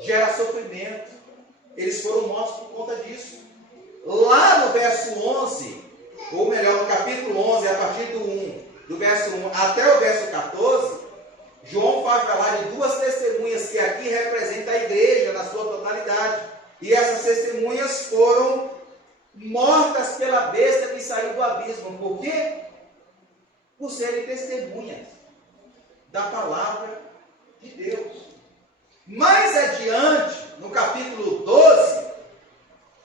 gera sofrimento. Eles foram mortos por conta disso. Lá no verso 11, ou melhor, no capítulo 11, a partir do verso 1 até o verso 14, João vai falar de duas testemunhas que aqui representam a igreja na sua totalidade. E essas testemunhas foram mortas pela besta que saiu do abismo. Por quê? Por serem testemunhas da palavra de Deus. Mais adiante, no capítulo 12,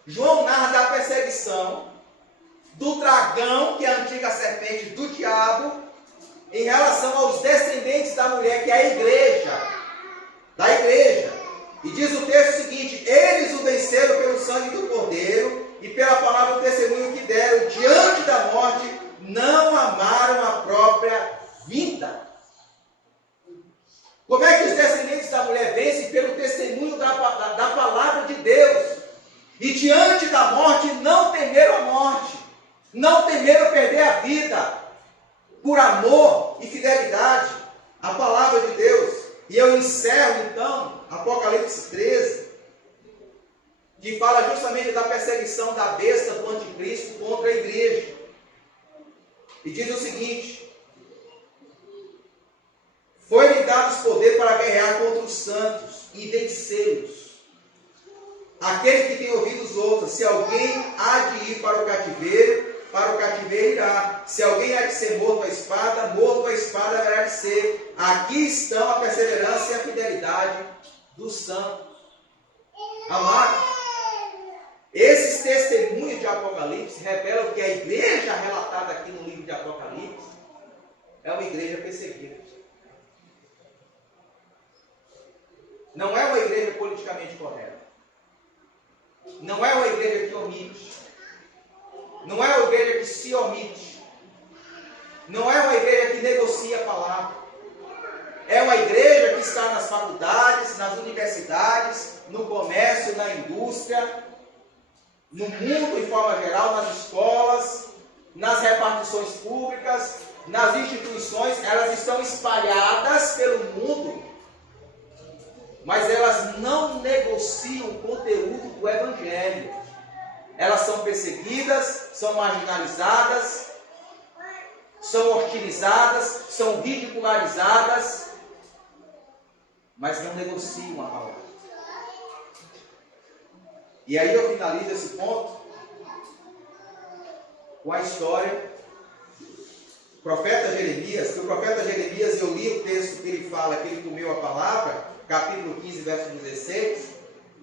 João narra da perseguição do dragão, que é a antiga serpente do diabo, em relação aos descendentes da mulher, que é a igreja, da igreja. E diz o texto seguinte: eles o venceram pelo sangue do Cordeiro e pela palavra do testemunho que deram, diante da morte, não amaram a própria vida. Como é que os descendentes da mulher vencem? Pelo testemunho da palavra de Deus. E diante da morte, não temeram a morte, não temeram perder a vida, por amor e fidelidade à palavra de Deus. E eu encerro então Apocalipse 13, que fala justamente da perseguição da besta do anticristo contra a igreja. E diz o seguinte: foi-lhe dado poder para guerrear contra os santos e vencê-los. Aquele que tem ouvidos ouça. Se alguém há de ir para o cativeiro irá. Se alguém há de ser morto à espada haverá de ser. Aqui estão a perseverança e a fidelidade dos santos. Amados, esses testemunhos de Apocalipse revelam que a igreja relatada aqui no livro de Apocalipse é uma igreja perseguida. Não é uma igreja politicamente correta. Não é uma igreja que omite. Não é uma igreja que se omite. Não é uma igreja que negocia a palavra. É uma igreja que está nas faculdades, nas universidades, no comércio, na indústria, no mundo em forma geral, nas escolas, nas repartições públicas, nas instituições. Elas estão espalhadas pelo mundo, mas elas não negociam o conteúdo do Evangelho. Elas são perseguidas, são marginalizadas, são hostilizadas, são ridicularizadas, mas não negociam a palavra. E aí eu finalizo esse ponto com a história do profeta Jeremias, que o profeta Jeremias, eu li o texto que ele fala, que ele comeu a palavra, capítulo 15, verso 16,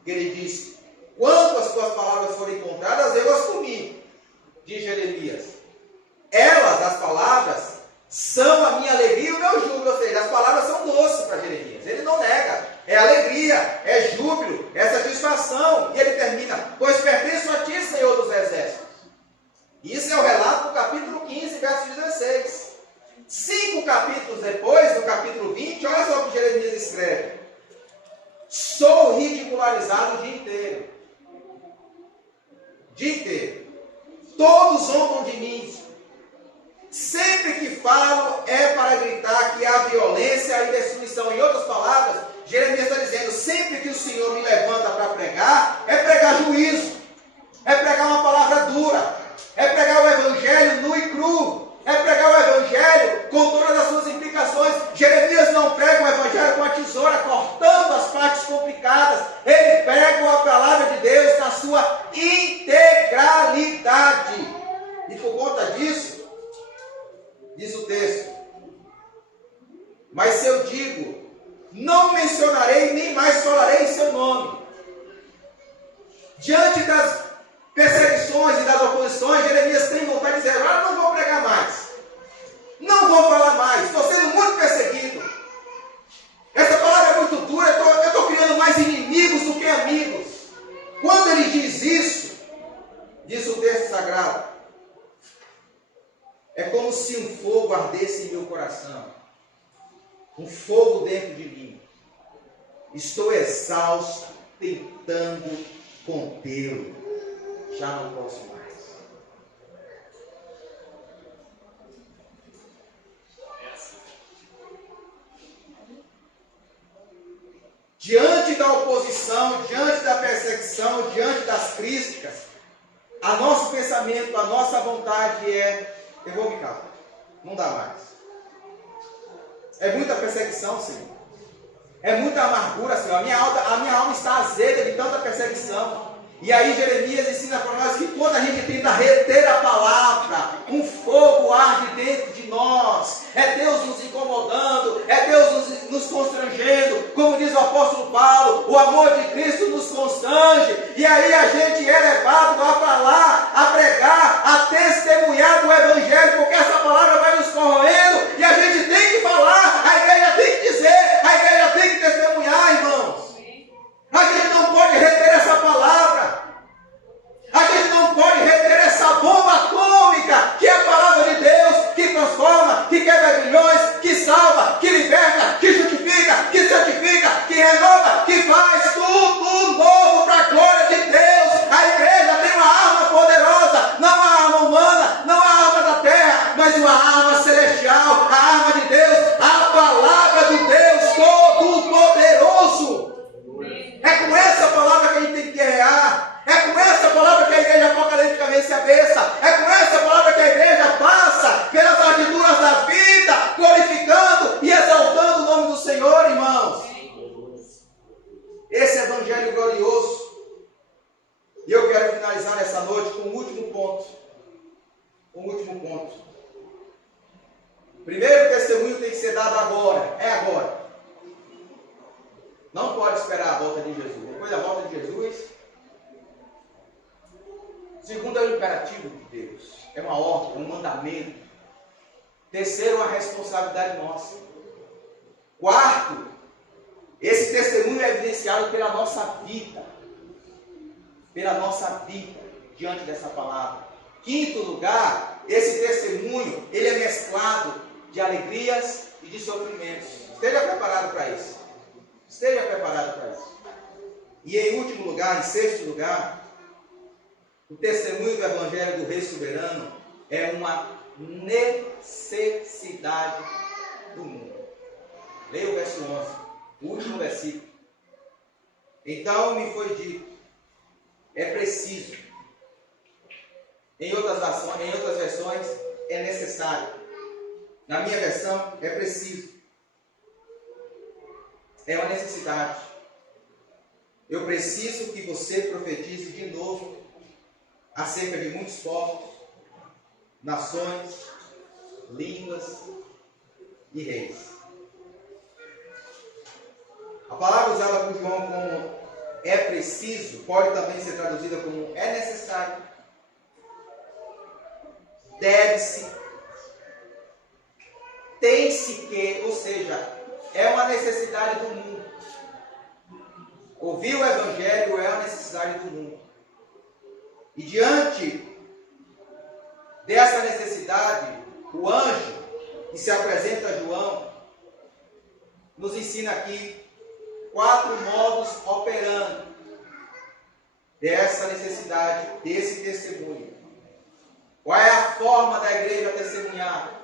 que ele diz: quando as tuas palavras forem encontradas, eu as comi, diz Jeremias. Elas, as palavras, são a minha alegria e o meu júbilo. Ou seja, as palavras são doces para Jeremias. Ele não nega. É alegria, é júbilo, é satisfação. E ele termina: pois pertenço a ti, Senhor dos Exércitos. Isso é o relato do capítulo 15, verso 16. 5 capítulos depois, no capítulo 20, olha só o que Jeremias escreve: sou ridicularizado o dia inteiro. Dia inteiro. Todos zombam de mim. Sempre que falo é para gritar que há violência e destruição. Em outras palavras, Jeremias está dizendo: sempre que o Senhor me levanta para pregar, é pregar juízo, é pregar uma palavra dura, é pregar o Evangelho nu e cru, é pregar o Evangelho com todas as suas implicações. Jeremias não prega o Evangelho com a tesoura, cortando as partes complicadas. Ele prega a palavra de Deus na sua integralidade. E por conta disso, diz o texto: mas se eu digo não mencionarei, nem mais falarei em seu nome. Diante das perseguições e das oposições, Jeremias tem vontade de dizer: não vou pregar mais, não vou falar mais, estou sendo muito perseguido. Essa palavra é muito dura, eu estou criando mais inimigos do que amigos. Quando ele diz isso, diz o texto sagrado, é como se um fogo ardesse em meu coração, um fogo dentro de mim. Estou exausto, tentando contê-lo, já não posso mais. Diante da oposição, diante da perseguição, diante das críticas, a nosso pensamento, a nossa vontade é: eu vou me calar, não dá mais. É muita perseguição, Senhor. É muita amargura, Senhor. A minha alma está azeda de tanta perseguição. E aí Jeremias ensina para nós que quando a gente tenta reter a palavra, um fogo arde dentro de nós. É Deus nos incomodando, é Deus nos constrangendo. Como diz o apóstolo Paulo, o amor de Cristo nos constrange. E aí a gente é levado a falar, a pregar, a testemunhar do Evangelho, porque essa palavra vai nos corroendo e a gente tem que falar, a igreja tem que dizer, a igreja tem que testemunhar, irmãos. A gente não pode reter essa palavra. A gente não pode reter essa bomba atômica que é a palavra de Deus, que transforma, que quebra grilhões, que salva, que liberta, que justifica, que santifica, que renova, que faz tudo novo para a glória de Deus. A igreja tem uma arma poderosa, não uma arma humana, não uma arma da terra, mas uma arma celestial, a arma de Deus, a palavra do Deus Todo-Poderoso. É com essa palavra que a gente tem que guerrear. É com essa palavra que a igreja apocalipticamente se abeça. É com essa palavra que a igreja passa pelas ardiduras da vida, glorificando e exaltando o nome do Senhor, irmãos. Esse evangelho glorioso. E eu quero finalizar nessa noite com um último ponto. Primeiro testemunho tem que ser dado agora. É agora. Não pode esperar a volta de Jesus. Depois da volta de Jesus, segundo é o imperativo de Deus. É uma ordem, é um mandamento. Terceiro, uma responsabilidade nossa. Quarto, esse testemunho é evidenciado pela nossa vida. Pela nossa vida diante dessa palavra. Quinto lugar, esse testemunho, ele é mesclado de alegrias e de sofrimentos. Esteja preparado para isso. Esteja preparado para isso. E em último lugar, em sexto lugar, o testemunho do Evangelho do Rei Soberano é uma necessidade do mundo. Leia o verso 11, o último versículo. Então me foi dito, é preciso. Em outras versões, é necessário. Na minha versão, é preciso. É uma necessidade. Eu preciso que você profetize de novo acerca de muitos povos, nações, línguas e reis. A palavra usada por João como é preciso pode também ser traduzida como é necessário, deve-se, tem-se que, ou seja, é uma necessidade do mundo. Ouvir o Evangelho é uma necessidade do mundo. E diante dessa necessidade, o anjo que se apresenta a João nos ensina aqui 4 modos operando dessa necessidade, desse testemunho. Qual é a forma da igreja testemunhar?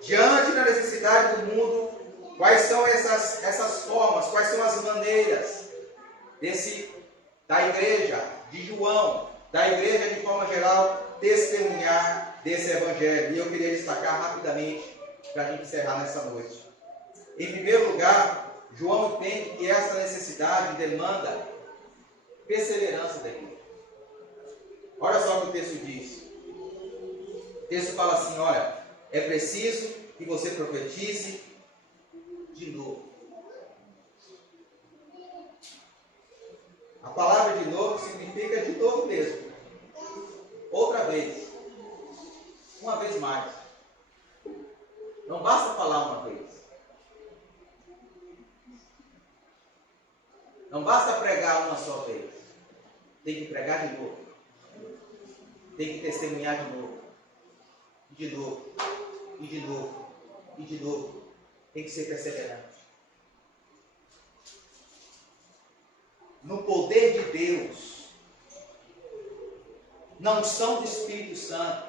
Diante da necessidade do mundo, quais são essas formas, quais são as maneiras da igreja, de João, da igreja de forma geral, testemunhar desse evangelho? E eu queria destacar rapidamente, para a gente encerrar nessa noite. Em primeiro lugar, João entende que essa necessidade demanda perseverança da igreja. Olha só o que o texto diz. O texto fala assim, olha, é preciso que você profetize de novo. vez mais. Não basta falar uma vez. Não basta pregar uma só vez. Tem que pregar de novo. Tem que testemunhar de novo. De novo. E de novo. E de novo. Tem que ser perseverante. No poder de Deus, na unção do Espírito Santo,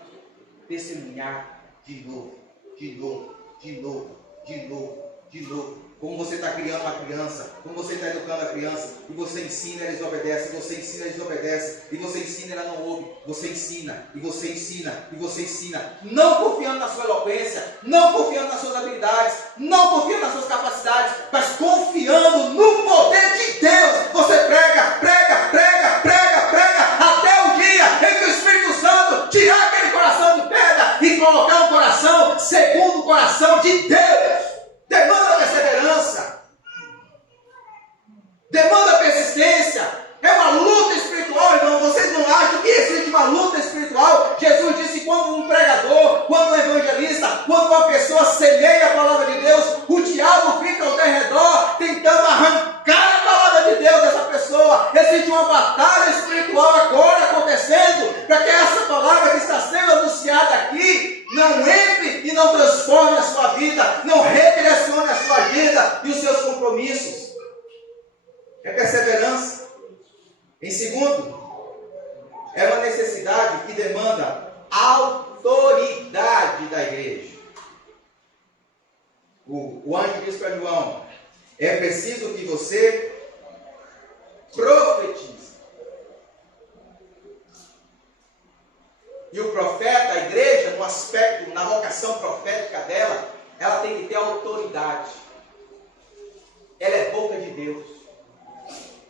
testemunhar de novo, de novo, de novo, de novo, de novo. Como você está criando uma criança, como você está educando a criança, e você ensina, ela desobedece, você ensina, ela desobedece, e você ensina, ela não ouve, você ensina, e você ensina, e você ensina, não confiando na sua eloquência, não confiando nas suas habilidades, não confiando nas suas capacidades, mas confiando no poder de Deus. Você prega, prega, prega, prega, prega, até o dia em que o Espírito Santo tirar aquele coração de pedra e colocar um coração segundo o coração de Deus. Demanda perseverança, demanda persistência, é uma luta espiritual, irmão. Vocês não acham que existe uma luta espiritual? Jesus disse: quando um pregador, quando um evangelista, quando uma pessoa semeia a palavra de Deus, o diabo fica ao redor tentando arrancar a palavra de Deus dessa pessoa. Existe uma batalha espiritual agora acontecendo para que essa palavra que está sendo anunciada aqui não entre e não transforme a sua vida, não redirecione a sua vida e os seus compromissos. É perseverança. Em segundo, é uma necessidade que demanda autoridade da igreja. O anjo diz para João: é preciso que você profetize. E o profeta, a igreja, no aspecto, na vocação profética dela, ela tem que ter autoridade. Ela é boca de Deus.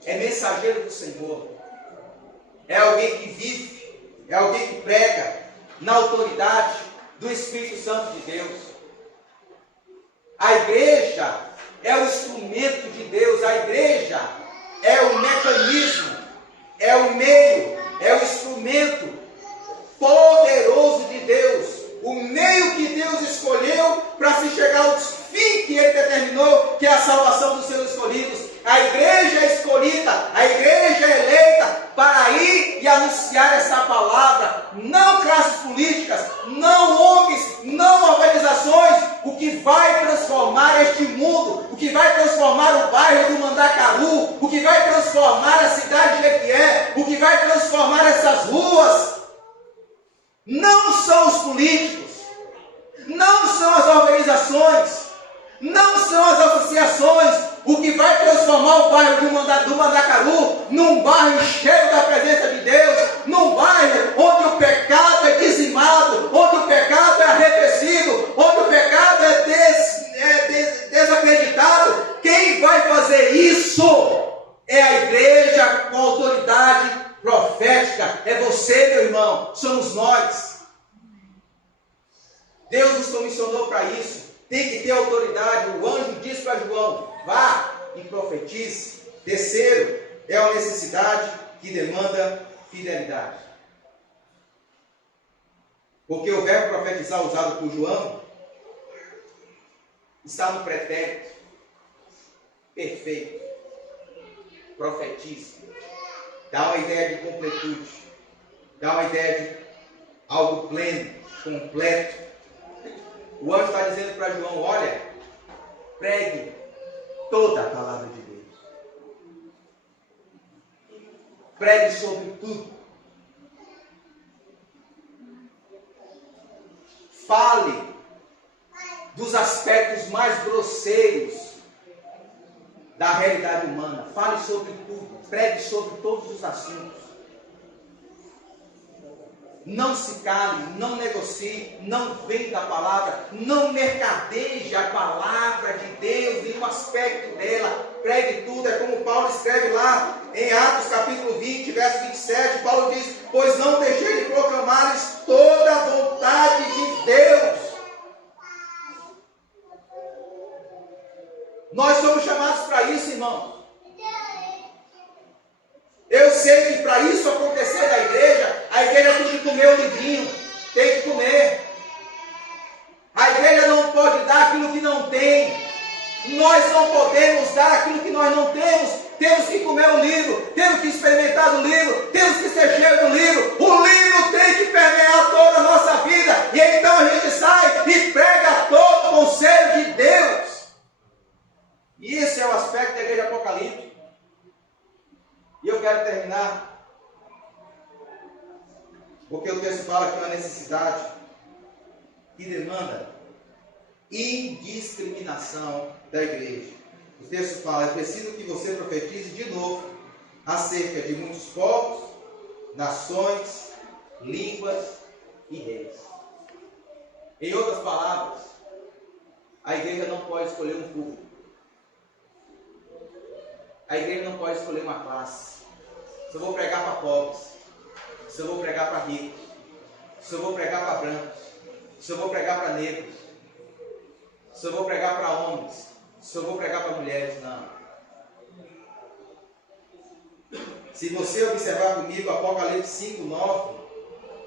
É mensageiro do Senhor. É alguém que vive, é alguém que prega na autoridade do Espírito Santo de Deus. A igreja é o instrumento de Deus. A igreja é o mecanismo, é o meio, é o instrumento poderoso de Deus, o meio que Deus escolheu para se chegar ao fim que Ele determinou, que é a salvação dos seus escolhidos. A igreja é escolhida, a igreja é eleita para ir e anunciar essa palavra. Não classes políticas, não homens, não organizações. O que vai transformar este mundo, o que vai transformar o bairro do Mandacaru, o que vai transformar a cidade de Jequié, o que vai transformar essas ruas, não são os políticos, não são as organizações, não são as associações. O que vai transformar o bairro do Mandacaru num bairro cheio da presença de Deus, num bairro onde o pecado é dizimado, onde o pecado é arrefecido, onde o pecado é desacreditado. Quem vai fazer isso é a igreja com autoridade profética. É você, meu irmão, somos nós. Deus nos comissionou para isso. Tem que ter autoridade. O anjo disse para João: vá e profetize. Terceiro, é uma necessidade que demanda fidelidade. Porque o verbo profetizar usado por João está no pretérito perfeito. Profetize. Dá uma ideia de completude. Dá uma ideia de algo pleno, completo. O anjo está dizendo para João: olha, pregue toda a palavra de Deus. Pregue sobre tudo. Fale dos aspectos mais grosseiros da realidade humana. Fale sobre tudo. Pregue sobre todos os assuntos. Não se cale, não negocie, não venda a palavra, não mercadeje a palavra de Deus em um aspecto dela. Pregue tudo, é como Paulo escreve lá em Atos capítulo 20, verso 27. Paulo diz: pois não deixei de proclamar-lhes toda a vontade de Deus. Nós somos chamados para isso, irmão. Eu sei que para isso acontecer na igreja, a igreja tem que comer o livrinho, tem que comer. Porque o texto fala que é uma necessidade que demanda indiscriminação da igreja. O texto fala: é preciso que você profetize de novo acerca de muitos povos, nações, línguas e reis. Em outras palavras, a igreja não pode escolher um público. A igreja não pode escolher uma classe. Se eu vou pregar para pobres, se eu vou pregar para ricos, se eu vou pregar para brancos, se eu vou pregar para negros, se eu vou pregar para homens, se eu vou pregar para mulheres, não. Se você observar comigo Apocalipse 5:9,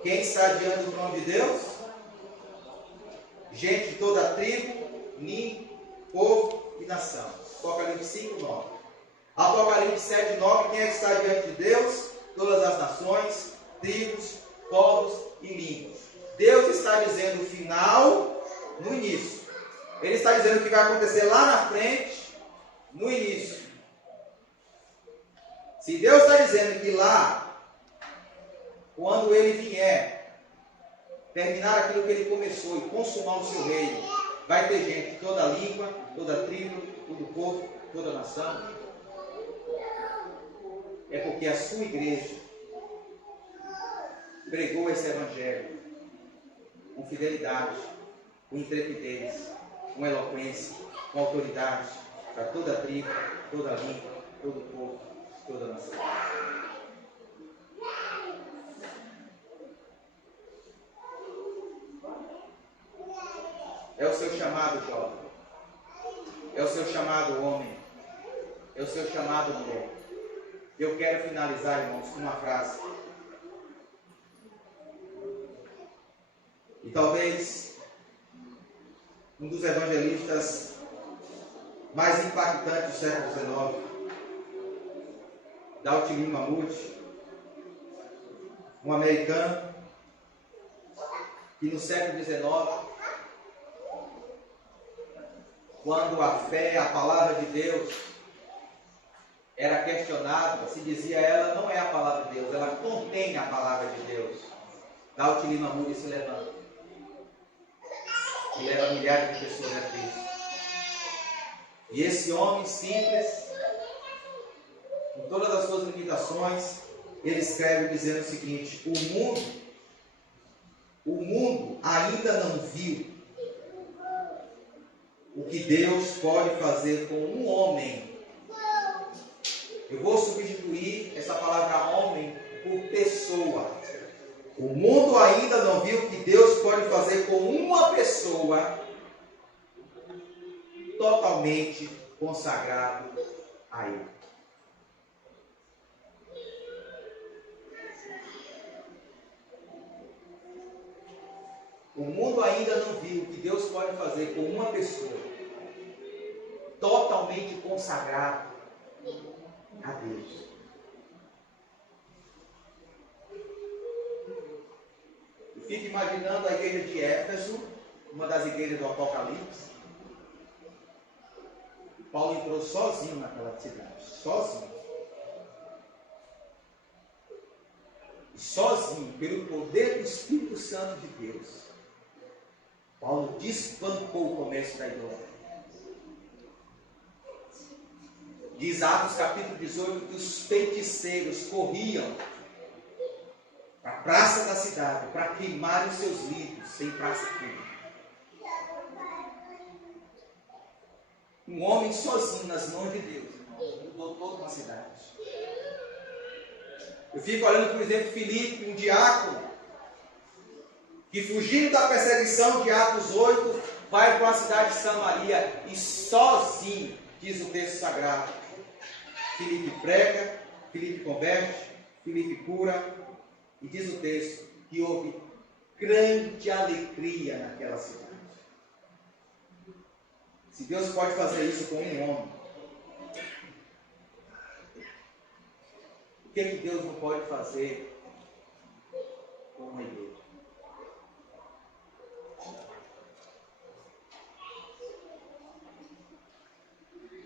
quem está diante do trono de Deus? Gente de toda tribo, língua, povo e nação. Apocalipse 5:9. Apocalipse 7:9, quem é que está diante de Deus? Todas as nações, tribos, povos e línguas. Deus está dizendo o final no início. Ele está dizendo o que vai acontecer lá na frente, no início. Se Deus está dizendo que lá, quando Ele vier, terminar aquilo que Ele começou e consumar o seu reino, vai ter gente de toda língua, toda tribo, todo povo, toda nação. É porque a sua igreja pregou esse evangelho com fidelidade, com intrepidez, com eloquência, com autoridade, para toda tribo, toda língua, todo povo, toda nação. É o seu chamado, jovem. É o seu chamado, homem. É o seu chamado, mulher. Eu quero finalizar, irmãos, com uma frase. E talvez um dos evangelistas mais impactantes do século XIX, Dalton Mahmood, um americano que no século XIX, quando a fé, a palavra de Deus era questionada, se dizia: ela não é a palavra de Deus, ela contém a palavra de Deus. Dalton Mahmood se levanta e leva milhares de pessoas a Cristo. E esse homem simples, com todas as suas limitações, ele escreve dizendo o seguinte: o mundo ainda não viu o que Deus pode fazer com um homem. Eu vou substituir essa palavra homem por pessoa. O mundo ainda não viu o que Deus pode fazer com uma pessoa totalmente consagrado a Ele. O mundo ainda não viu o que Deus pode fazer com uma pessoa totalmente consagrado a Deus. Eu fico imaginando a igreja de Éfeso, uma das igrejas do Apocalipse. Paulo entrou sozinho naquela cidade, sozinho. Sozinho, pelo poder do Espírito Santo de Deus, Paulo despancou o comércio da idolatria. Diz Atos capítulo 18 que os feiticeiros corriam para a praça da cidade para queimar os seus livros em praça pública. Um homem sozinho nas mãos de Deus, irmão, mudou toda uma cidade. Eu fico olhando, por exemplo, Filipe, um diácono, que fugindo da perseguição de Atos 8, vai para a cidade de Samaria e sozinho, diz o texto sagrado, Filipe prega, Filipe converte, Filipe cura, e diz o texto que houve grande alegria naquela cidade. Se Deus pode fazer isso com um homem, o que Deus não pode fazer com uma igreja?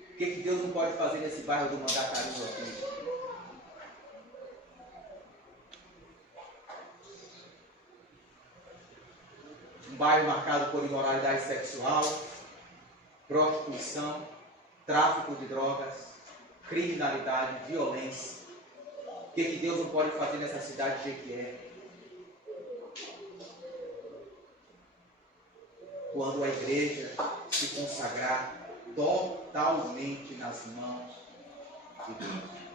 O que Deus não pode fazer nesse bairro do Mandacaru aqui? Um bairro marcado por imoralidade sexual, prostituição, tráfico de drogas, criminalidade, violência. O que Deus não pode fazer nessa cidade do jeito que é? Quando a igreja se consagrar totalmente nas mãos de Deus.